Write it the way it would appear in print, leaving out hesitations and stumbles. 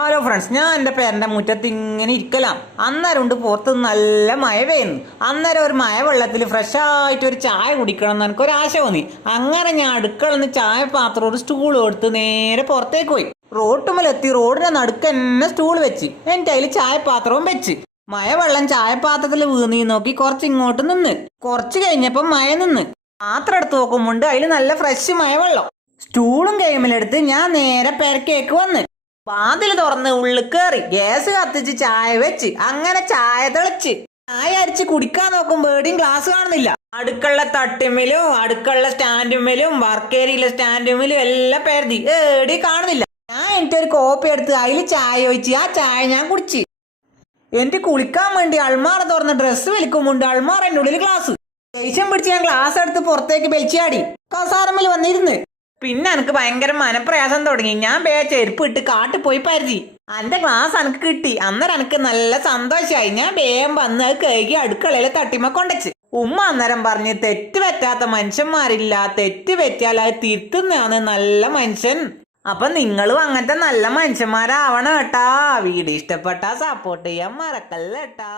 Hello friends, ഞാൻ എൻ്റെ പേരൻ്റെ മുറ്റത്ത് ഇങ്ങനെ ഇരിക്കലാം. അന്നേരം ഉണ്ട് പുറത്ത് നല്ല മഴ പെയ്യുന്നു. അന്നേരം ഒരു മഴ വെള്ളത്തിൽ ഫ്രഷായിട്ട് ഒരു ചായ കുടിക്കണം എന്ന് എനിക്കൊരു ആശ തോന്നി. അങ്ങനെ ഞാൻ അടുക്കളയിൽ നിന്ന് ചായ പാത്രം ഒരു സ്റ്റൂൾ എടുത്ത് നേരെ പുറത്തേക്ക് പോയി. റോട്ടുമ്മലെത്തി റോഡിൻ്റെ നടുക്ക് തന്നെ സ്റ്റൂൾ വെച്ച് എൻ്റെ അതിൽ ചായപാത്രവും വെച്ച് മഴ വെള്ളം ചായപാത്രത്തിൽ വീണീ നോക്കി കുറച്ച് ഇങ്ങോട്ട് നിന്ന്. കുറച്ച് കഴിഞ്ഞപ്പം മഴ നിന്ന് പാത്രം എടുത്ത് നോക്കുമ്പോണ്ട് അതിൽ നല്ല ഫ്രഷ് മഴ വെള്ളം. സ്റ്റൂളും കൈമിലെടുത്ത് ഞാൻ നേരെ പെരക്കേക്ക് വന്ന് വാതിൽ തുറന്ന് ഉള്ളിൽ കയറി ഗ്യാസ് കത്തിച്ച് ചായ വെച്ച് അങ്ങനെ ചായ തെളിച്ച് ചായ അരിച്ച് കുടിക്കാൻ നോക്കുമ്പോ എവിടെയും ഗ്ലാസ് കാണുന്നില്ല. അടുക്കള തട്ടിമ്മലും അടുക്കള സ്റ്റാൻഡുമ്മലും വർക്കേരിയിലെ സ്റ്റാൻഡുമ്മലും എല്ലാം പേർതി എവിടെയും കാണുന്നില്ല. ഞാൻ എനിക്ക് ഒരു കോപ്പി എടുത്ത് അതിൽ ചായ ഒഴിച്ച് ആ ചായ ഞാൻ കുടിച്ച് എനിക്ക് കുളിക്കാൻ വേണ്ടി അൾമാറ തുറന്ന് ഡ്രസ്സ് വലിക്കുമ്പോണ്ട് അൾമാറൻ്റെ ഉള്ളിൽ ഗ്ലാസ്. ദേഷ്യം പിടിച്ച് ഞാൻ ഗ്ലാസ് എടുത്ത് പുറത്തേക്ക് വലിച്ചാടി കസാറമ്മിൽ വന്നിരുന്ന്. പിന്നെ എനിക്ക് ഭയങ്കര മനപ്രയാസം തുടങ്ങി. ഞാൻ ചെരുപ്പ് ഇട്ട് കാട്ടിൽ പോയി പരിചി എന്റെ ഗ്ലാസ് എനിക്ക് കിട്ടി. അന്നേരം എനിക്ക് നല്ല സന്തോഷമായി. ഞാൻ വേഗം വന്ന് അത് കഴുകി അടുക്കളയിൽ തട്ടിമ കൊണ്ടച്ച്. ഉമ്മ അന്നേരം പറഞ്ഞ് തെറ്റ് പറ്റാത്ത മനുഷ്യന്മാരില്ല, തെറ്റ് പറ്റിയാൽ അത് തിരുത്തുന്നതാണ് നല്ല മനുഷ്യൻ. അപ്പൊ നിങ്ങളും അങ്ങനത്തെ നല്ല മനുഷ്യന്മാരാവണം കേട്ടാ. വീഡിയോ ഇഷ്ടപ്പെട്ടാ സപ്പോർട്ട് ചെയ്യാൻ മറക്കല്ല കേട്ടാ.